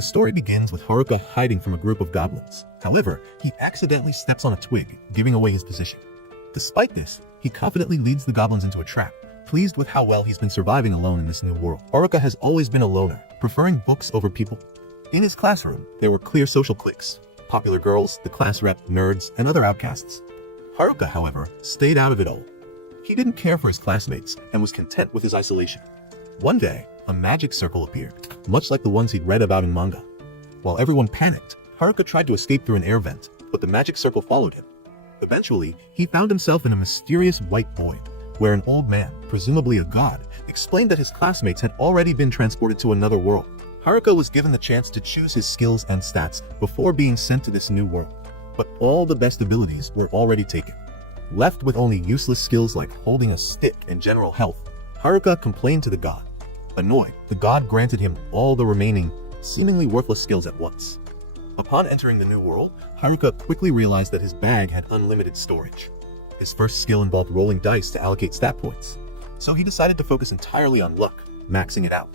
The story begins with Haruka hiding from a group of goblins. However, he accidentally steps on a twig, giving away his position. Despite this, he confidently leads the goblins into a trap, pleased with how well he's been surviving alone in this new world. Haruka has always been a loner, preferring books over people. In his classroom, there were clear social cliques: popular girls, the class rep, nerds, and other outcasts. Haruka, however, stayed out of it all. He didn't care for his classmates and was content with his isolation. One day, a magic circle appeared, much like the ones he'd read about in manga. While everyone panicked, Haruka tried to escape through an air vent, but the magic circle followed him. Eventually, he found himself in a mysterious white void, where an old man, presumably a god, explained that his classmates had already been transported to another world. Haruka was given the chance to choose his skills and stats before being sent to this new world, but all the best abilities were already taken. Left with only useless skills like holding a stick and general health, Haruka complained to the god. Annoyed, the god granted him all the remaining, seemingly worthless skills at once. Upon entering the new world, Haruka quickly realized that his bag had unlimited storage. His first skill involved rolling dice to allocate stat points, so he decided to focus entirely on luck, maxing it out.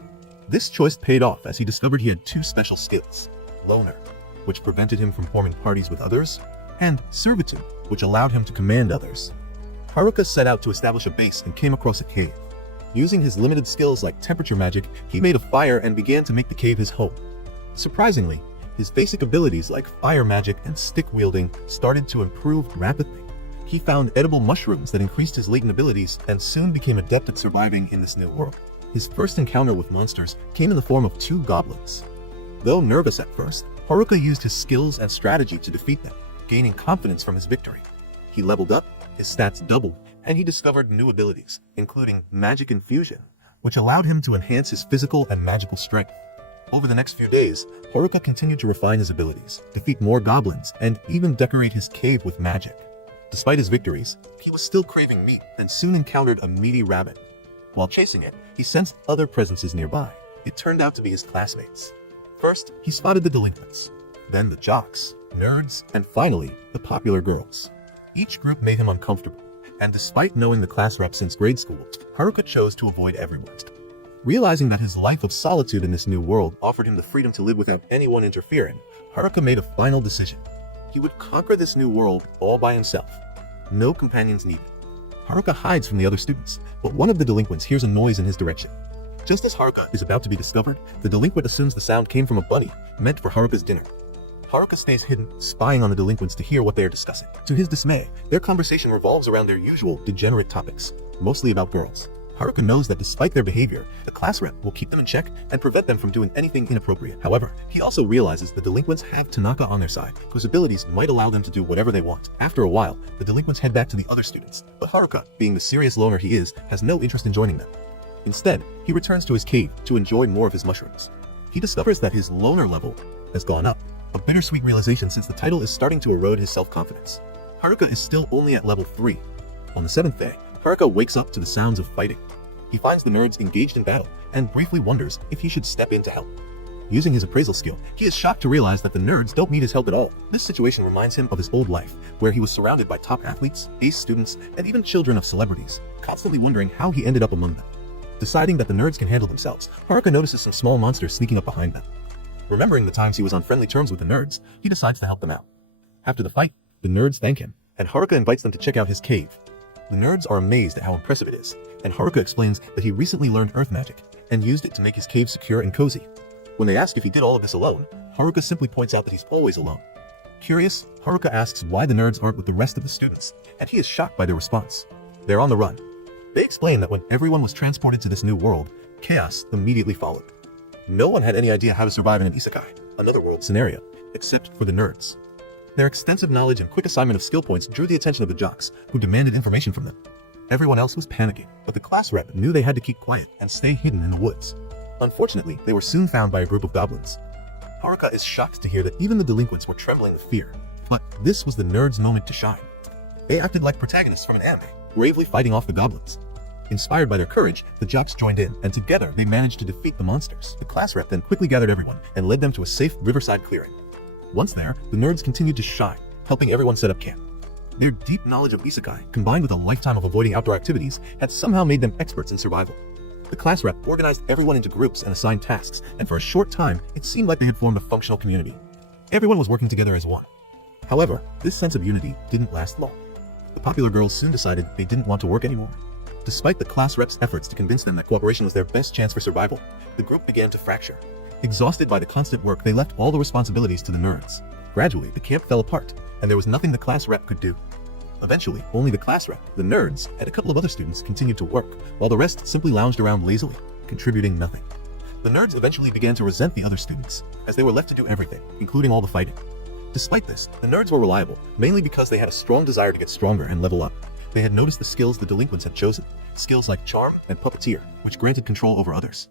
This choice paid off as he discovered he had two special skills: Loner, which prevented him from forming parties with others, and Servitude, which allowed him to command others. Haruka set out to establish a base and came across a cave. Using his limited skills like temperature magic, he made a fire and began to make the cave his home. Surprisingly, his basic abilities like fire magic and stick wielding started to improve rapidly. He found edible mushrooms that increased his latent abilities and soon became adept at surviving in this new world. His first encounter with monsters came in the form of two goblins. Though nervous at first, Haruka used his skills and strategy to defeat them, gaining confidence from his victory. He leveled up, his stats doubled, and he discovered new abilities, including magic infusion, which allowed him to enhance his physical and magical strength. Over the next few days, Haruka continued to refine his abilities, defeat more goblins, and even decorate his cave with magic. Despite his victories, he was still craving meat and soon encountered a meaty rabbit. While chasing it, he sensed other presences nearby. It turned out to be his classmates. First, he spotted the delinquents, then the jocks, nerds, and finally, the popular girls. Each group made him uncomfortable, and despite knowing the class rep since grade school, Haruka chose to avoid everyone. Realizing that his life of solitude in this new world offered him the freedom to live without anyone interfering, Haruka made a final decision. He would conquer this new world all by himself. No companions needed. Haruka hides from the other students, but one of the delinquents hears a noise in his direction. Just as Haruka is about to be discovered, the delinquent assumes the sound came from a bunny, meant for Haruka's dinner. Haruka stays hidden, spying on the delinquents to hear what they are discussing. To his dismay, their conversation revolves around their usual degenerate topics, mostly about girls. Haruka knows that despite their behavior, the class rep will keep them in check and prevent them from doing anything inappropriate. However, he also realizes the delinquents have Tanaka on their side, whose abilities might allow them to do whatever they want. After a while, the delinquents head back to the other students, but Haruka, being the serious loner he is, has no interest in joining them. Instead, he returns to his cave to enjoy more of his mushrooms. He discovers that his loner level has gone up, a bittersweet realization since the title is starting to erode his self-confidence. Haruka is still only at level 3. On the 7th day, Haruka wakes up to the sounds of fighting. He finds the nerds engaged in battle and briefly wonders if he should step in to help. Using his appraisal skill, he is shocked to realize that the nerds don't need his help at all. This situation reminds him of his old life, where he was surrounded by top athletes, ace students, and even children of celebrities, constantly wondering how he ended up among them. Deciding that the nerds can handle themselves, Haruka notices some small monsters sneaking up behind them. Remembering the times he was on friendly terms with the nerds, he decides to help them out. After the fight, the nerds thank him, and Haruka invites them to check out his cave. The nerds are amazed at how impressive it is, and Haruka explains that he recently learned earth magic and used it to make his cave secure and cozy. When they ask if he did all of this alone, Haruka simply points out that he's always alone. Curious, Haruka asks why the nerds aren't with the rest of the students, and he is shocked by their response. They're on the run. They explain that when everyone was transported to this new world, chaos immediately followed. No one had any idea how to survive in an isekai, another world scenario, except for the nerds. Their extensive knowledge and quick assignment of skill points drew the attention of the jocks, who demanded information from them. Everyone else was panicking, but the class rep knew they had to keep quiet and stay hidden in the woods. Unfortunately, they were soon found by a group of goblins. Haruka is shocked to hear that even the delinquents were trembling with fear, but this was the nerds' moment to shine. They acted like protagonists from an anime, bravely fighting off the goblins. Inspired by their courage, the jocks joined in, and together they managed to defeat the monsters. The class rep then quickly gathered everyone and led them to a safe riverside clearing. Once there, the nerds continued to shine, helping everyone set up camp. Their deep knowledge of isekai, combined with a lifetime of avoiding outdoor activities, had somehow made them experts in survival. The class rep organized everyone into groups and assigned tasks, and for a short time, it seemed like they had formed a functional community. Everyone was working together as one. However, this sense of unity didn't last long. The popular girls soon decided they didn't want to work anymore. Despite the class rep's efforts to convince them that cooperation was their best chance for survival, the group began to fracture. Exhausted by the constant work, they left all the responsibilities to the nerds. Gradually, the camp fell apart, and there was nothing the class rep could do. Eventually, only the class rep, the nerds, and a couple of other students continued to work, while the rest simply lounged around lazily, contributing nothing. The nerds eventually began to resent the other students, as they were left to do everything, including all the fighting. Despite this, the nerds were reliable, mainly because they had a strong desire to get stronger and level up. They had noticed the skills the delinquents had chosen, skills like charm and puppeteer, which granted control over others.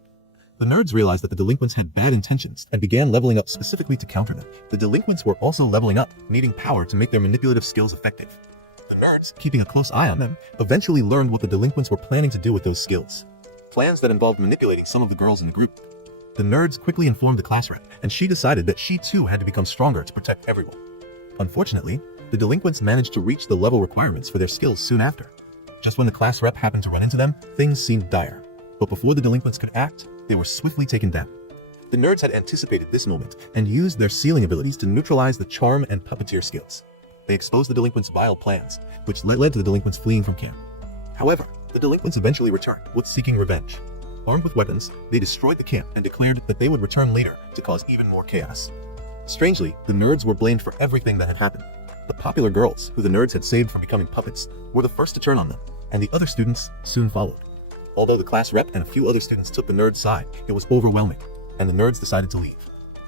The nerds realized that the delinquents had bad intentions and began leveling up specifically to counter them. The delinquents were also leveling up, needing power to make their manipulative skills effective. The nerds, keeping a close eye on them, eventually learned what the delinquents were planning to do with those skills. Plans that involved manipulating some of the girls in the group. The nerds quickly informed the class rep, and she decided that she too had to become stronger to protect everyone. Unfortunately, the delinquents managed to reach the level requirements for their skills soon after. Just when the class rep happened to run into them, things seemed dire. But before the delinquents could act, they were swiftly taken down. The nerds had anticipated this moment and used their sealing abilities to neutralize the charm and puppeteer skills. They exposed the delinquents' vile plans, which led to the delinquents fleeing from camp. However, the delinquents eventually returned, with seeking revenge. Armed with weapons, they destroyed the camp and declared that they would return later to cause even more chaos. Strangely, the nerds were blamed for everything that had happened. The popular girls, who the nerds had saved from becoming puppets, were the first to turn on them, and the other students soon followed. Although the class rep and a few other students took the nerds' side, it was overwhelming, and the nerds decided to leave.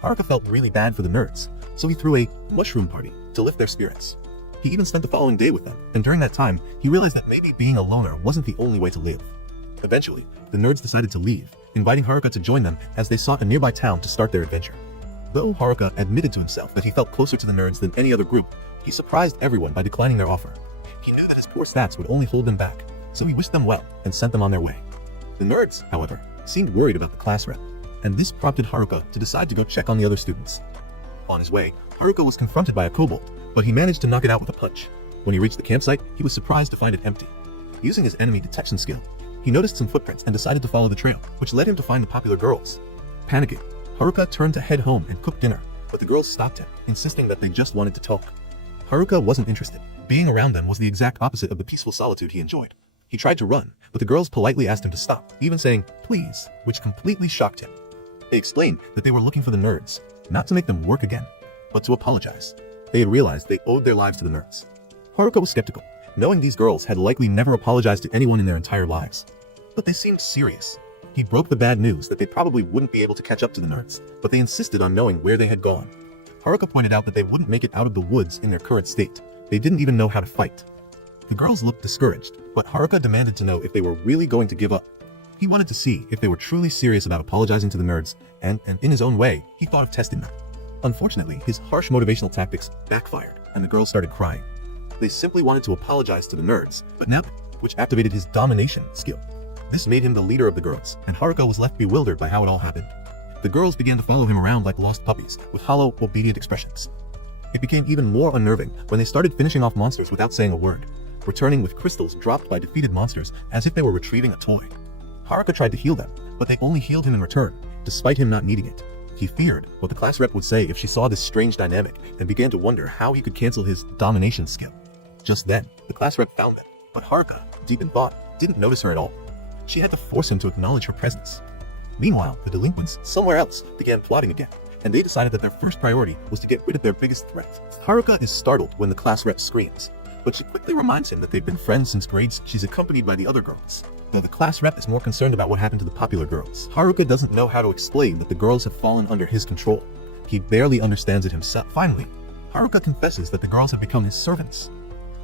Haruka felt really bad for the nerds, so he threw a mushroom party to lift their spirits. He even spent the following day with them, and during that time, he realized that maybe being a loner wasn't the only way to live. Eventually, the nerds decided to leave, inviting Haruka to join them as they sought a nearby town to start their adventure. Though Haruka admitted to himself that he felt closer to the nerds than any other group, he surprised everyone by declining their offer. He knew that his poor stats would only hold him back, so he wished them well and sent them on their way. The nerds, however, seemed worried about the class rep, and this prompted Haruka to decide to go check on the other students. On his way, Haruka was confronted by a kobold, but he managed to knock it out with a punch. When he reached the campsite, he was surprised to find it empty. Using his enemy detection skill, he noticed some footprints and decided to follow the trail, which led him to find the popular girls. Panicking, Haruka turned to head home and cook dinner, but the girls stopped him, insisting that they just wanted to talk. Haruka wasn't interested. Being around them was the exact opposite of the peaceful solitude he enjoyed. He tried to run, but the girls politely asked him to stop, even saying, "Please," which completely shocked him. They explained that they were looking for the nerds, not to make them work again, but to apologize. They had realized they owed their lives to the nerds. Haruka was skeptical, knowing these girls had likely never apologized to anyone in their entire lives. But they seemed serious. He broke the bad news that they probably wouldn't be able to catch up to the nerds, but they insisted on knowing where they had gone. Haruka pointed out that they wouldn't make it out of the woods in their current state. They didn't even know how to fight. The girls looked discouraged, but Haruka demanded to know if they were really going to give up. He wanted to see if they were truly serious about apologizing to the nerds, and in his own way, he thought of testing them. Unfortunately, his harsh motivational tactics backfired, and the girls started crying. They simply wanted to apologize to the nerds, but now, which activated his domination skill. This made him the leader of the girls, and Haruka was left bewildered by how it all happened. The girls began to follow him around like lost puppies, with hollow, obedient expressions. It became even more unnerving when they started finishing off monsters without saying a word, returning with crystals dropped by defeated monsters as if they were retrieving a toy. Haruka tried to heal them, but they only healed him in return, despite him not needing it. He feared what the class rep would say if she saw this strange dynamic and began to wonder how he could cancel his domination skill. Just then, the class rep found them, but Haruka, deep in thought, didn't notice her at all. She had to force him to acknowledge her presence. Meanwhile, the delinquents, somewhere else, began plotting again, and they decided that their first priority was to get rid of their biggest threat. Haruka is startled when the class rep screams, but she quickly reminds him that they've been friends since grades. She's accompanied by the other girls. Though the class rep is more concerned about what happened to the popular girls, Haruka doesn't know how to explain that the girls have fallen under his control. He barely understands it himself. Finally, Haruka confesses that the girls have become his servants,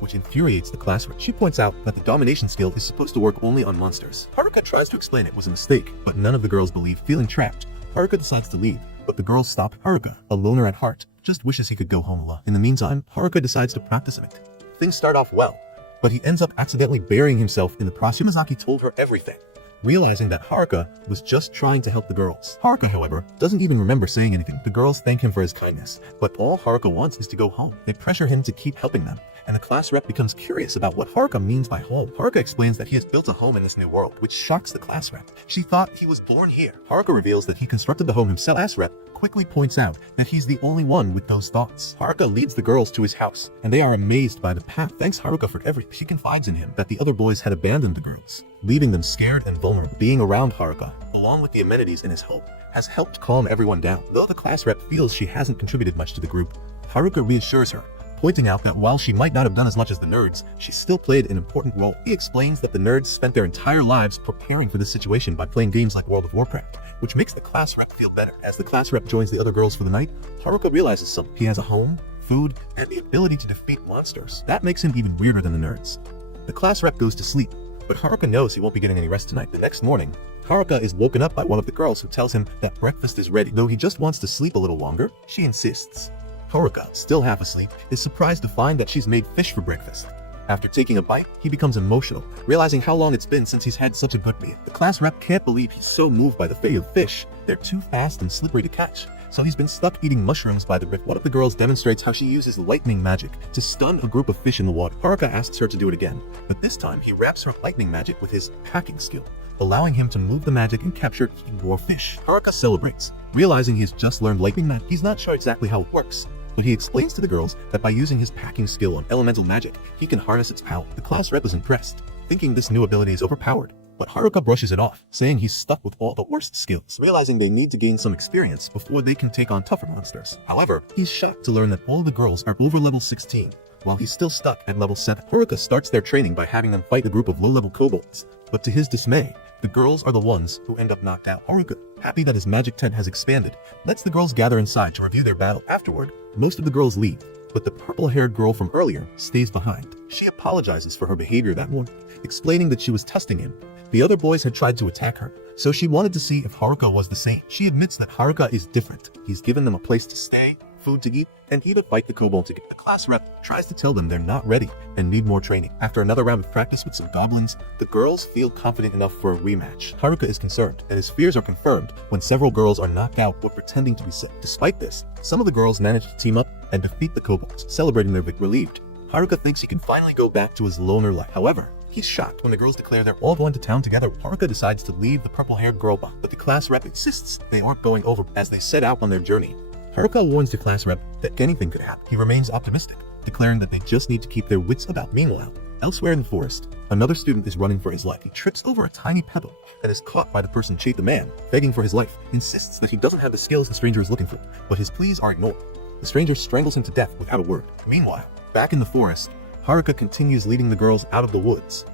which infuriates the class rep. She points out that the domination skill is supposed to work only on monsters. Haruka tries to explain it was a mistake, but none of the girls believe. Feeling trapped, Haruka decides to leave, but the girls stop. Haruka, a loner at heart, just wishes he could go home alone. In the meantime, Haruka decides to practice a bit. Things start off well, but he ends up accidentally burying himself in the process. Shimazaki told her everything, realizing that Haruka was just trying to help the girls. Haruka, however, doesn't even remember saying anything. The girls thank him for his kindness, but all Haruka wants is to go home. They pressure him to keep helping them, and the class rep becomes curious about what Haruka means by home. Haruka explains that he has built a home in this new world, which shocks the class rep. She thought he was born here. Haruka reveals that he constructed the home himself. Class rep quickly points out that he's the only one with those thoughts. Haruka leads the girls to his house, and they are amazed by the path. Thanks Haruka for everything. She confides in him that the other boys had abandoned the girls, leaving them scared and vulnerable. Being around Haruka, along with the amenities in his home, has helped calm everyone down. Though the class rep feels she hasn't contributed much to the group, Haruka reassures her, pointing out that while she might not have done as much as the nerds, she still played an important role. He explains that the nerds spent their entire lives preparing for this situation by playing games like World of Warcraft, which makes the class rep feel better. As the class rep joins the other girls for the night, Haruka realizes something. He has a home, food, and the ability to defeat monsters. That makes him even weirder than the nerds. The class rep goes to sleep, but Haruka knows he won't be getting any rest tonight. The next morning, Haruka is woken up by one of the girls who tells him that breakfast is ready. Though he just wants to sleep a little longer, she insists. Haruka, still half asleep, is surprised to find that she's made fish for breakfast. After taking a bite, he becomes emotional, realizing how long it's been since he's had such a good meal. The class rep can't believe he's so moved by the fate of fish. They're too fast and slippery to catch, so he's been stuck eating mushrooms by the river. One of the girls demonstrates how she uses lightning magic to stun a group of fish in the water. Haruka asks her to do it again, but this time he wraps her lightning magic with his packing skill, allowing him to move the magic and capture even more fish. Haruka celebrates, realizing he's just learned lightning magic. He's not sure exactly how it works, but he explains to the girls that by using his packing skill on elemental magic, he can harness its power. The class rep is impressed, thinking this new ability is overpowered, but Haruka brushes it off, saying he's stuck with all the worst skills, realizing they need to gain some experience before they can take on tougher monsters. However, he's shocked to learn that all the girls are over level 16, while he's still stuck at level 7. Haruka starts their training by having them fight a group of low-level kobolds, but to his dismay, the girls are the ones who end up knocked out. Haruka, happy that his magic tent has expanded, lets the girls gather inside to review their battle. Afterward, most of the girls leave, but the purple-haired girl from earlier stays behind. She apologizes for her behavior that morning, explaining that she was testing him. The other boys had tried to attack her, so she wanted to see if Haruka was the same. She admits that Haruka is different. He's given them a place to stay, food to eat, and even fight the kobold to get. The class rep tries to tell them they're not ready and need more training. After another round of practice with some goblins, the girls feel confident enough for a rematch. Haruka is concerned, and his fears are confirmed when several girls are knocked out while pretending to be sick. Despite this, some of the girls manage to team up and defeat the kobolds, celebrating their victory. Relieved, Haruka thinks he can finally go back to his loner life. However, he's shocked when the girls declare they're all going to town together. Haruka decides to leave the purple-haired girl behind, but the class rep insists they aren't going over. As they set out on their journey, Haruka warns the class rep that anything could happen. He remains optimistic, declaring that they just need to keep their wits about. Meanwhile, elsewhere in the forest, another student is running for his life. He trips over a tiny pebble and is caught by the person chasing. The man, begging for his life, insists that he doesn't have the skills the stranger is looking for, but his pleas are ignored. The stranger strangles him to death without a word. Meanwhile, back in the forest, Haruka continues leading the girls out of the woods,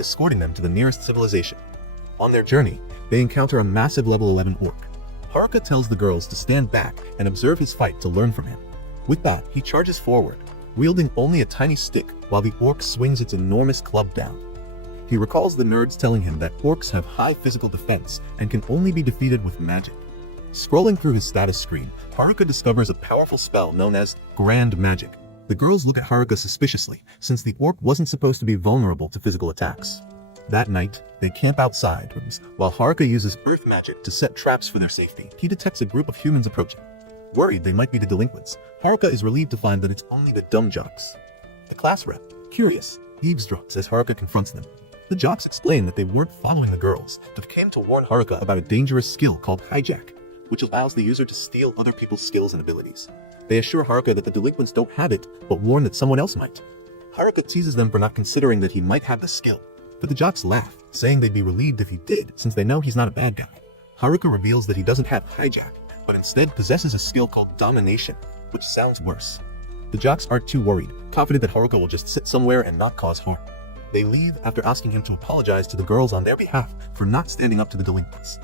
escorting them to the nearest civilization. On their journey, they encounter a massive level 11 orc. Haruka tells the girls to stand back and observe his fight to learn from him. With that, he charges forward, wielding only a tiny stick while the orc swings its enormous club down. He recalls the nerds telling him that orcs have high physical defense and can only be defeated with magic. Scrolling through his status screen, Haruka discovers a powerful spell known as Grand Magic. The girls look at Haruka suspiciously, since the orc wasn't supposed to be vulnerable to physical attacks. That night, they camp outside while Haruka uses earth magic to set traps for their safety. He detects a group of humans approaching. Worried they might be the delinquents, Haruka is relieved to find that it's only the dumb jocks. The class rep, curious, eavesdrops as Haruka confronts them. The jocks explain that they weren't following the girls, but came to warn Haruka about a dangerous skill called hijack, which allows the user to steal other people's skills and abilities. They assure Haruka that the delinquents don't have it, but warn that someone else might. Haruka teases them for not considering that he might have the skill, but the jocks laugh, saying they'd be relieved if he did, since they know he's not a bad guy. Haruka reveals that he doesn't have hijack, but instead possesses a skill called domination, which sounds worse. The jocks aren't too worried, confident that Haruka will just sit somewhere and not cause harm. They leave after asking him to apologize to the girls on their behalf for not standing up to the delinquents.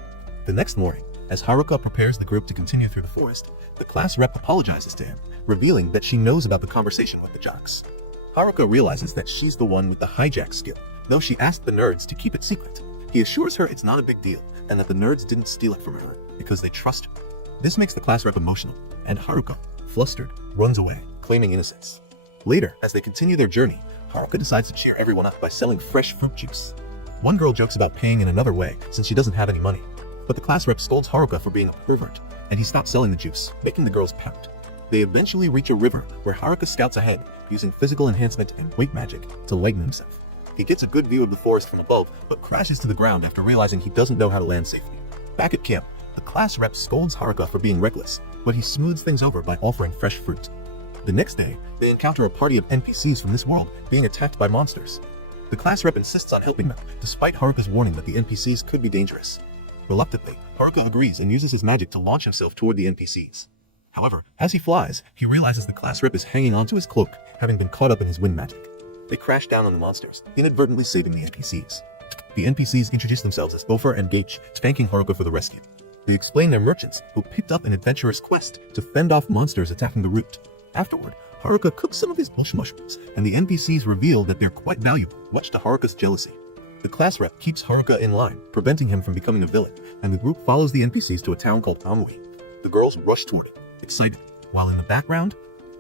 The next morning, as Haruka prepares the group to continue through the forest, the class rep apologizes to him, revealing that she knows about the conversation with the jocks. Haruka realizes that she's the one with the hijack skill, though she asked the nerds to keep it secret. He assures her it's not a big deal, and that the nerds didn't steal it from her because they trust her. This makes the class rep emotional, and Haruka, flustered, runs away, claiming innocence. Later, as they continue their journey, Haruka decides to cheer everyone up by selling fresh fruit juice. One girl jokes about paying in another way since she doesn't have any money, but the class rep scolds Haruka for being a pervert, and he stops selling the juice, making the girls pout. They eventually reach a river where Haruka scouts ahead, using physical enhancement and weight magic to lighten himself. He gets a good view of the forest from above, but crashes to the ground after realizing he doesn't know how to land safely. Back at camp, the class rep scolds Haruka for being reckless, but he smooths things over by offering fresh fruit. The next day, they encounter a party of NPCs from this world being attacked by monsters. The class rep insists on helping them, despite Haruka's warning that the NPCs could be dangerous. Reluctantly, Haruka agrees and uses his magic to launch himself toward the NPCs. However, as he flies, he realizes the class rep is hanging onto his cloak, having been caught up in his wind magic. They crash down on the monsters, inadvertently saving the NPCs. The NPCs introduce themselves as Bofur and Gage, thanking Haruka for the rescue. They explain they're merchants who picked up an adventurous quest to fend off monsters attacking the route. Afterward, Haruka cooks some of his bush mushrooms, and the NPCs reveal that they're quite valuable, much to Haruka's jealousy. The class rep keeps Haruka in line, preventing him from becoming a villain, and the group follows the NPCs to a town called Amui. The girls rush toward it, excited, while in the background,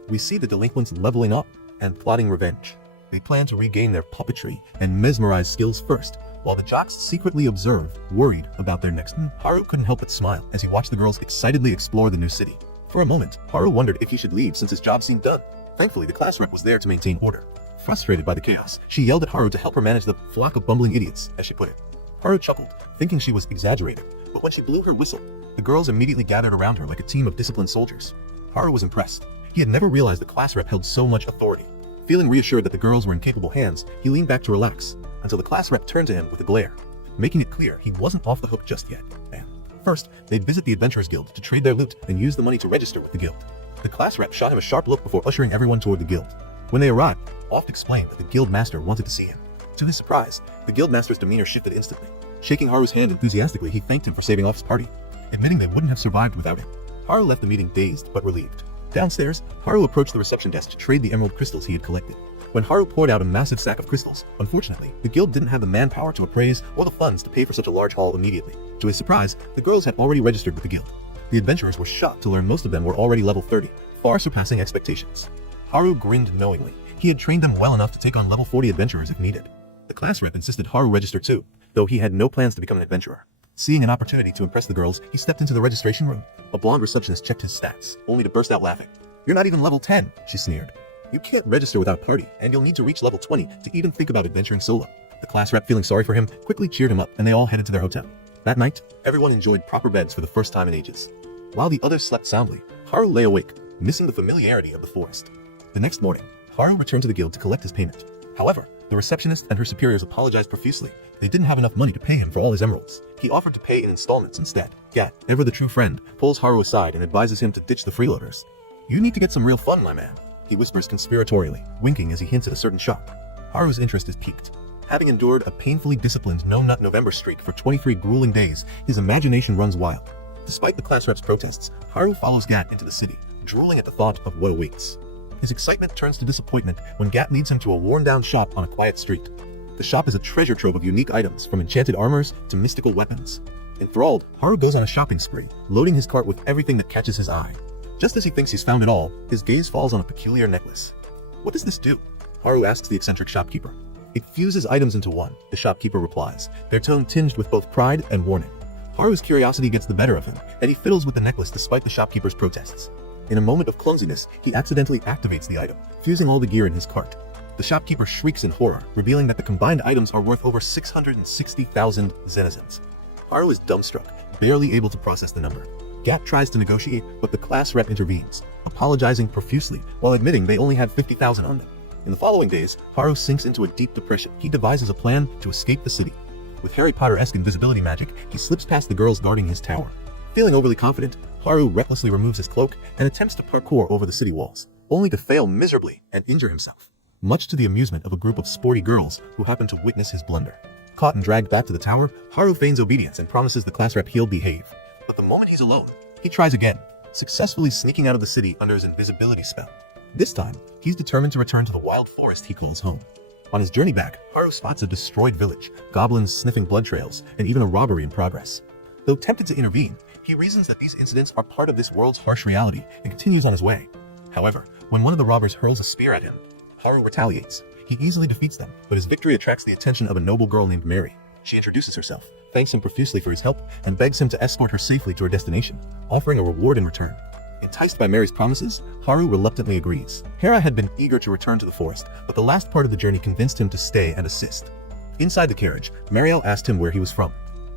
we see the delinquents leveling up and plotting revenge. They plan to regain their puppetry and mesmerize skills first, while the jocks secretly observe, worried about their next move. Haru couldn't help but smile as he watched the girls excitedly explore the new city. For a moment, Haru wondered if he should leave since his job seemed done. Thankfully, the class rep was there to maintain order. Frustrated by the chaos, she yelled at Haru to help her manage the flock of bumbling idiots, as she put it. Haru chuckled, thinking she was exaggerating, but when she blew her whistle, the girls immediately gathered around her like a team of disciplined soldiers. Haru was impressed. He had never realized the class rep held so much authority. Feeling reassured that the girls were in capable hands, he leaned back to relax, until the class rep turned to him with a glare, making it clear he wasn't off the hook just yet. First, they'd visit the Adventurers Guild to trade their loot and use the money to register with the guild. The class rep shot him a sharp look before ushering everyone toward the guild. When they arrived, Oft explained that the guild master wanted to see him. To his surprise, the guild master's demeanor shifted instantly. Shaking Haru's hand enthusiastically, he thanked him for saving Oft's party, admitting they wouldn't have survived without him. Haru left the meeting dazed but relieved. Downstairs, Haru approached the reception desk to trade the emerald crystals he had collected. When Haru poured out a massive sack of crystals, unfortunately, the guild didn't have the manpower to appraise or the funds to pay for such a large haul immediately. To his surprise, the girls had already registered with the guild. The adventurers were shocked to learn most of them were already level 30, far surpassing expectations. Haru grinned knowingly. He had trained them well enough to take on level 40 adventurers if needed. The class rep insisted Haru register too, though he had no plans to become an adventurer. Seeing an opportunity to impress the girls, he stepped into the registration room. A blonde receptionist checked his stats, only to burst out laughing. "You're not even level 10, she sneered. "You can't register without a party, and you'll need to reach level 20 to even think about adventuring solo." The class rep, feeling sorry for him, quickly cheered him up, and they all headed to their hotel. That night, everyone enjoyed proper beds for the first time in ages. While the others slept soundly, Haru lay awake, missing the familiarity of the forest. The next morning, Haru returned to the guild to collect his payment. However, the receptionist and her superiors apologized profusely. They didn't have enough money to pay him for all his emeralds. He offered to pay in installments instead. Gat, ever the true friend, pulls Haru aside and advises him to ditch the freeloaders. "You need to get some real fun, my man," he whispers conspiratorially, winking as he hints at a certain shop. Haru's interest is piqued. Having endured a painfully disciplined no-nut November streak for 23 grueling days, his imagination runs wild. Despite the class rep's protests, Haru follows Gat into the city, drooling at the thought of what awaits. His excitement turns to disappointment when Gat leads him to a worn-down shop on a quiet street. The shop is a treasure trove of unique items, from enchanted armors to mystical weapons. Enthralled, Haru goes on a shopping spree, loading his cart with everything that catches his eye. Just as he thinks he's found it all, his gaze falls on a peculiar necklace. "What does this do?" Haru asks the eccentric shopkeeper. "It fuses items into one," the shopkeeper replies, their tone tinged with both pride and warning. Haru's curiosity gets the better of him, and he fiddles with the necklace despite the shopkeeper's protests. In a moment of clumsiness, he accidentally activates the item, fusing all the gear in his cart. The shopkeeper shrieks in horror, revealing that the combined items are worth over 660,000 zenizens. Haru is dumbstruck, barely able to process the number. Gat tries to negotiate, but the class rep intervenes, apologizing profusely while admitting they only had 50,000 on them. In the following days, Haru sinks into a deep depression. He devises a plan to escape the city. With Harry Potter-esque invisibility magic, he slips past the girls guarding his tower. Feeling overly confident, Haru recklessly removes his cloak and attempts to parkour over the city walls, only to fail miserably and injure himself, much to the amusement of a group of sporty girls who happen to witness his blunder. Caught and dragged back to the tower, Haru feigns obedience and promises the class rep he'll behave. But the moment he's alone, he tries again, successfully sneaking out of the city under his invisibility spell. This time, he's determined to return to the wild forest he calls home. On his journey back, Haru spots a destroyed village, goblins sniffing blood trails, and even a robbery in progress. Though tempted to intervene, he reasons that these incidents are part of this world's harsh reality and continues on his way. However, when one of the robbers hurls a spear at him, Haru retaliates. He easily defeats them, but his victory attracts the attention of a noble girl named Mary. She introduces herself, thanks him profusely for his help, and begs him to escort her safely to her destination, offering a reward in return. Enticed by Mary's promises, Haru reluctantly agrees. Hera had been eager to return to the forest, but the last part of the journey convinced him to stay and assist. Inside the carriage, Mariel asked him where he was from.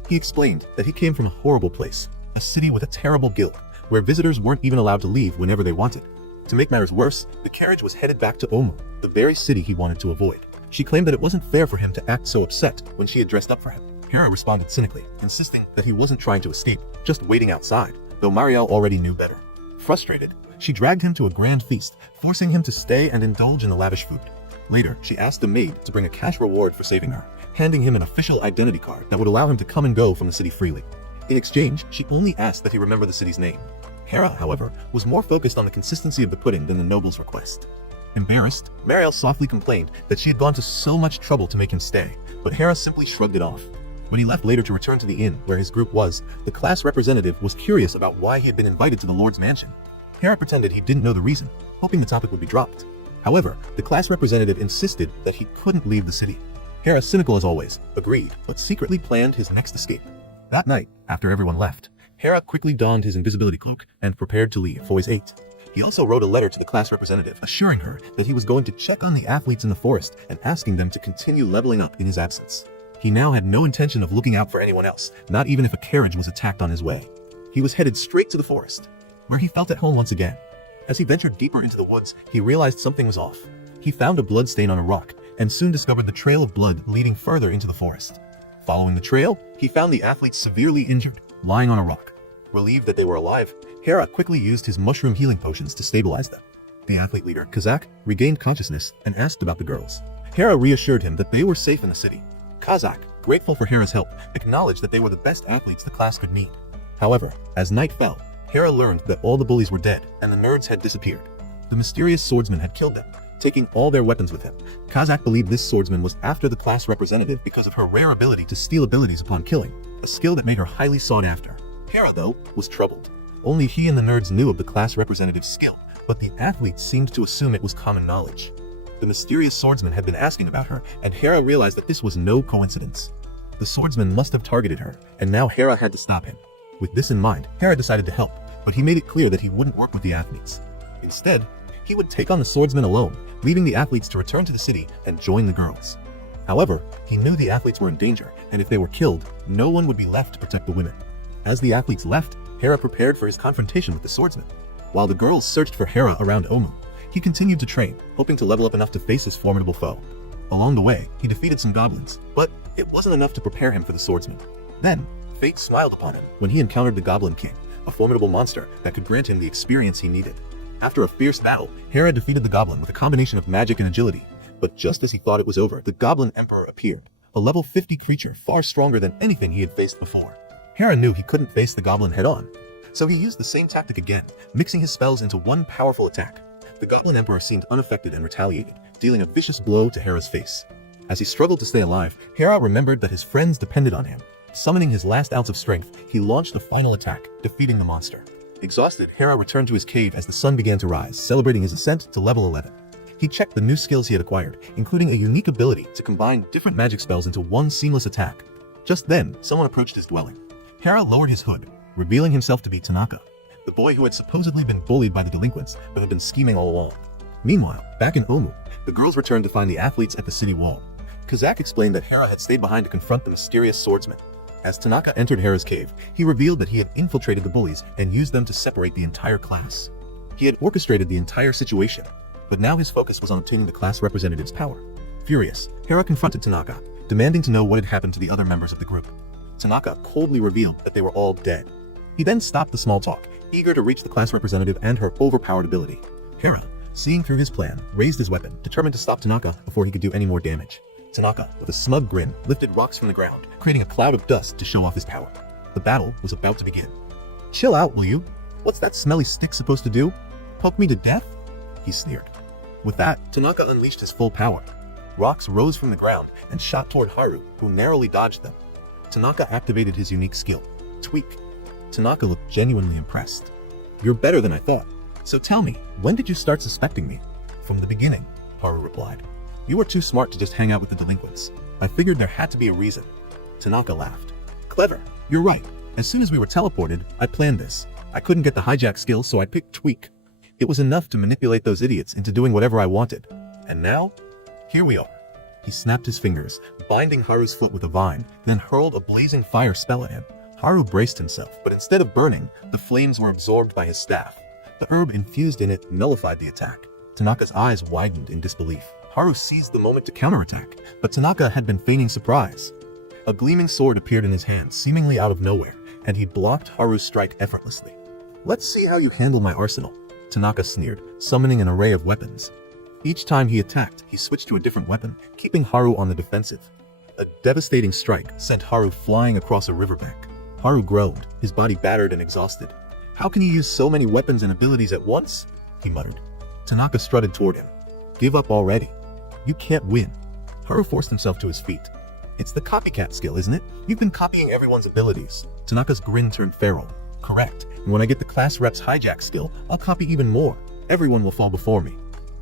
He explained that he came from a horrible place, a city with a terrible guild, where visitors weren't even allowed to leave whenever they wanted. To make matters worse, the carriage was headed back to Omu, the very city he wanted to avoid. She claimed that it wasn't fair for him to act so upset when she had dressed up for him. Hera responded cynically, insisting that he wasn't trying to escape, just waiting outside, though Mariel already knew better. Frustrated, she dragged him to a grand feast, forcing him to stay and indulge in the lavish food. Later, she asked the maid to bring a cash reward for saving her, handing him an official identity card that would allow him to come and go from the city freely. In exchange, she only asked that he remember the city's name. Hera, however, was more focused on the consistency of the pudding than the noble's request. Embarrassed, Mariel softly complained that she had gone to so much trouble to make him stay, but Hera simply shrugged it off. When he left later to return to the inn where his group was, the class representative was curious about why he had been invited to the Lord's mansion. Hera pretended he didn't know the reason, hoping the topic would be dropped. However, the class representative insisted that he couldn't leave the city. Hera, cynical as always, agreed, but secretly planned his next escape. That night, after everyone left, Hera quickly donned his invisibility cloak and prepared to leave Phase 8. He also wrote a letter to the class representative, assuring her that he was going to check on the athletes in the forest and asking them to continue leveling up in his absence. He now had no intention of looking out for anyone else, not even if a carriage was attacked on his way. He was headed straight to the forest, where he felt at home once again. As he ventured deeper into the woods, he realized something was off. He found a blood stain on a rock, and soon discovered the trail of blood leading further into the forest. Following the trail, he found the athletes severely injured, lying on a rock. Relieved that they were alive, Hera quickly used his mushroom healing potions to stabilize them. The athlete leader, Kazak, regained consciousness and asked about the girls. Hera reassured him that they were safe in the city. Kazak, grateful for Hera's help, acknowledged that they were the best athletes the class could meet. However, as night fell, Hera learned that all the bullies were dead and the nerds had disappeared. The mysterious swordsman had killed them, taking all their weapons with him. Kazak believed this swordsman was after the class representative because of her rare ability to steal abilities upon killing, a skill that made her highly sought after. Hera, though, was troubled. Only he and the nerds knew of the class representative's skill, but the athletes seemed to assume it was common knowledge. The mysterious swordsman had been asking about her, and Hera realized that this was no coincidence. The swordsman must have targeted her, and now Hera had to stop him. With this in mind, Hera decided to help, but he made it clear that he wouldn't work with the athletes. Instead, he would take on the swordsman alone, leaving the athletes to return to the city and join the girls. However, he knew the athletes were in danger, and if they were killed, no one would be left to protect the women. As the athletes left, Hera prepared for his confrontation with the swordsman. While the girls searched for Hera around Omu, he continued to train, hoping to level up enough to face his formidable foe. Along the way, he defeated some goblins, but it wasn't enough to prepare him for the swordsman. Then, fate smiled upon him when he encountered the Goblin King, a formidable monster that could grant him the experience he needed. After a fierce battle, Hera defeated the goblin with a combination of magic and agility, but just as he thought it was over, the Goblin Emperor appeared, a level 50 creature far stronger than anything he had faced before. Hera knew he couldn't face the goblin head-on, so he used the same tactic again, mixing his spells into one powerful attack. The Goblin Emperor seemed unaffected and retaliated, dealing a vicious blow to Hera's face. As he struggled to stay alive, Hera remembered that his friends depended on him. Summoning his last ounce of strength, he launched a final attack, defeating the monster. Exhausted, Hera returned to his cave as the sun began to rise, celebrating his ascent to level 11. He checked the new skills he had acquired, including a unique ability to combine different magic spells into one seamless attack. Just then, someone approached his dwelling. Hera lowered his hood, revealing himself to be Tanaka, the boy who had supposedly been bullied by the delinquents but had been scheming all along. Meanwhile, back in Omu, the girls returned to find the athletes at the city wall. Kazak explained that Hera had stayed behind to confront the mysterious swordsman. As Tanaka entered Hera's cave, he revealed that he had infiltrated the bullies and used them to separate the entire class. He had orchestrated the entire situation, but now his focus was on obtaining the class representative's power. Furious, Hera confronted Tanaka, demanding to know what had happened to the other members of the group. Tanaka coldly revealed that they were all dead. He then stopped the small talk, eager to reach the class representative and her overpowered ability. Hera, seeing through his plan, raised his weapon, determined to stop Tanaka before he could do any more damage. Tanaka, with a smug grin, lifted rocks from the ground, creating a cloud of dust to show off his power. The battle was about to begin. "Chill out, will you? What's that smelly stick supposed to do? Poke me to death?" he sneered. With that, Tanaka unleashed his full power. Rocks rose from the ground and shot toward Haru, who narrowly dodged them. Tanaka activated his unique skill, Tweak. Tanaka looked genuinely impressed. "You're better than I thought. So tell me, when did you start suspecting me?" "From the beginning," Haru replied. "You were too smart to just hang out with the delinquents. I figured there had to be a reason." Tanaka laughed. "Clever. You're right. As soon as we were teleported, I planned this. I couldn't get the hijack skill, so I picked Tweak. It was enough to manipulate those idiots into doing whatever I wanted. And now, here we are. He snapped his fingers, binding Haru's foot with a vine, then hurled a blazing fire spell at him. Haru braced himself, but instead of burning, the flames were absorbed by his staff. The herb infused in it nullified the attack. Tanaka's eyes widened in disbelief. Haru seized the moment to counterattack, but Tanaka had been feigning surprise. A gleaming sword appeared in his hand, seemingly out of nowhere, and he blocked Haru's strike effortlessly. "Let's see how you handle my arsenal," Tanaka sneered, summoning an array of weapons. Each time he attacked, he switched to a different weapon, keeping Haru on the defensive. A devastating strike sent Haru flying across a riverbank. Haru groaned, his body battered and exhausted. "How can you use so many weapons and abilities at once?" he muttered. Tanaka strutted toward him. "Give up already. You can't win." Haru forced himself to his feet. "It's the copycat skill, isn't it? You've been copying everyone's abilities." Tanaka's grin turned feral. "Correct. And when I get the class rep's hijack skill, I'll copy even more. Everyone will fall before me."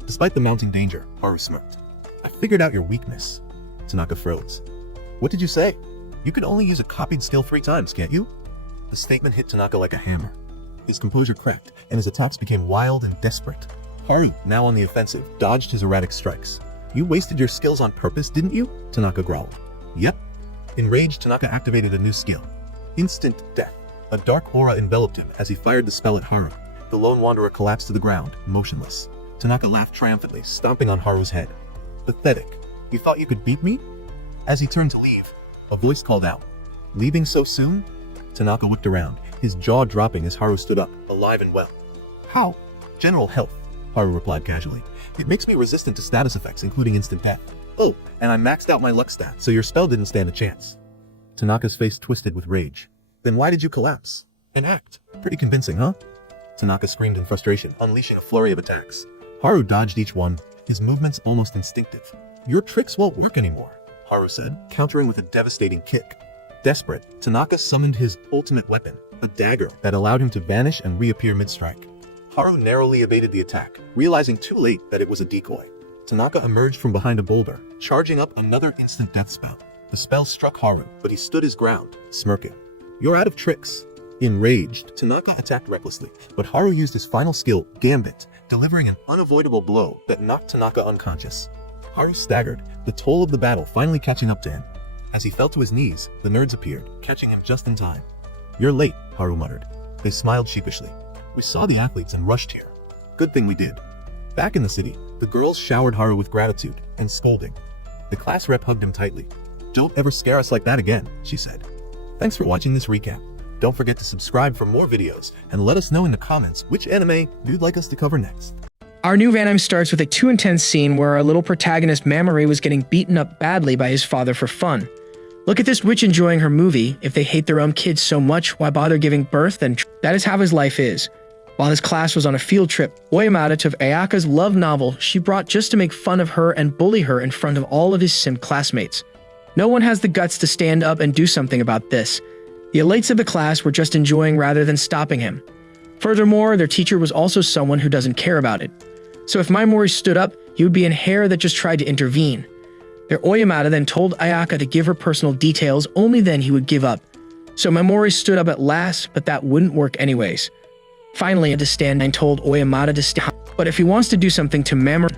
Despite the mounting danger, Haru smirked. "I figured out your weakness." Tanaka froze. "What did you say? You can only use a copied skill 3 times, can't you?" The statement hit Tanaka like a hammer. His composure cracked, and his attacks became wild and desperate. Haru, now on the offensive, dodged his erratic strikes. "You wasted your skills on purpose, didn't you?" Tanaka growled. "Yep." Enraged, Tanaka activated a new skill. Instant Death. A dark aura enveloped him as he fired the spell at Haru. The lone wanderer collapsed to the ground, motionless. Tanaka laughed triumphantly, stomping on Haru's head. "Pathetic. You thought you could beat me?" As he turned to leave, a voice called out, "Leaving so soon?" Tanaka whipped around, his jaw dropping as Haru stood up, alive and well. "How?" "General health," Haru replied casually. "It makes me resistant to status effects, including instant death. Oh, and I maxed out my luck stat, so your spell didn't stand a chance." Tanaka's face twisted with rage. "Then why did you collapse?" "An act. Pretty convincing, huh?" Tanaka screamed in frustration, unleashing a flurry of attacks. Haru dodged each one, his movements almost instinctive. "Your tricks won't work anymore," Haru said, countering with a devastating kick. Desperate, Tanaka summoned his ultimate weapon, a dagger that allowed him to vanish and reappear mid-strike. Haru narrowly evaded the attack, realizing too late that it was a decoy. Tanaka emerged from behind a boulder, charging up another instant death spell. The spell struck Haru, but he stood his ground, smirking. "You're out of tricks." Enraged, Tanaka attacked recklessly, but Haru used his final skill, Gambit, delivering an unavoidable blow that knocked Tanaka unconscious. Haru staggered, the toll of the battle finally catching up to him. As he fell to his knees, the nerds appeared, catching him just in time. "You're late," Haru muttered. They smiled sheepishly. "We saw the athletes and rushed here. Good thing we did." Back in the city, the girls showered Haru with gratitude and scolding. The class rep hugged him tightly. "Don't ever scare us like that again," she said. Thanks for watching this recap. Don't forget to subscribe for more videos, and let us know in the comments which anime you'd like us to cover next. Our new anime starts with a too intense scene where our little protagonist Mamori was getting beaten up badly by his father for fun. Look at this witch enjoying her movie. If they hate their own kids so much, why bother giving birth? Then that is how his life is. While his class was on a field trip, Oyamata took Ayaka's love novel she brought just to make fun of her and bully her in front of all of his sim classmates. No one has the guts to stand up and do something about this. The elites of the class were just enjoying rather than stopping him. Furthermore, their teacher was also someone who doesn't care about it. So if Mamori stood up, he would be an hare that just tried to intervene. Their Oyamata then told Ayaka to give her personal details, only then he would give up. So Mamori stood up at last, but that wouldn't work anyways. Finally, he had to stand and told Oyamata to stand. But if he wants to do something to Mamori,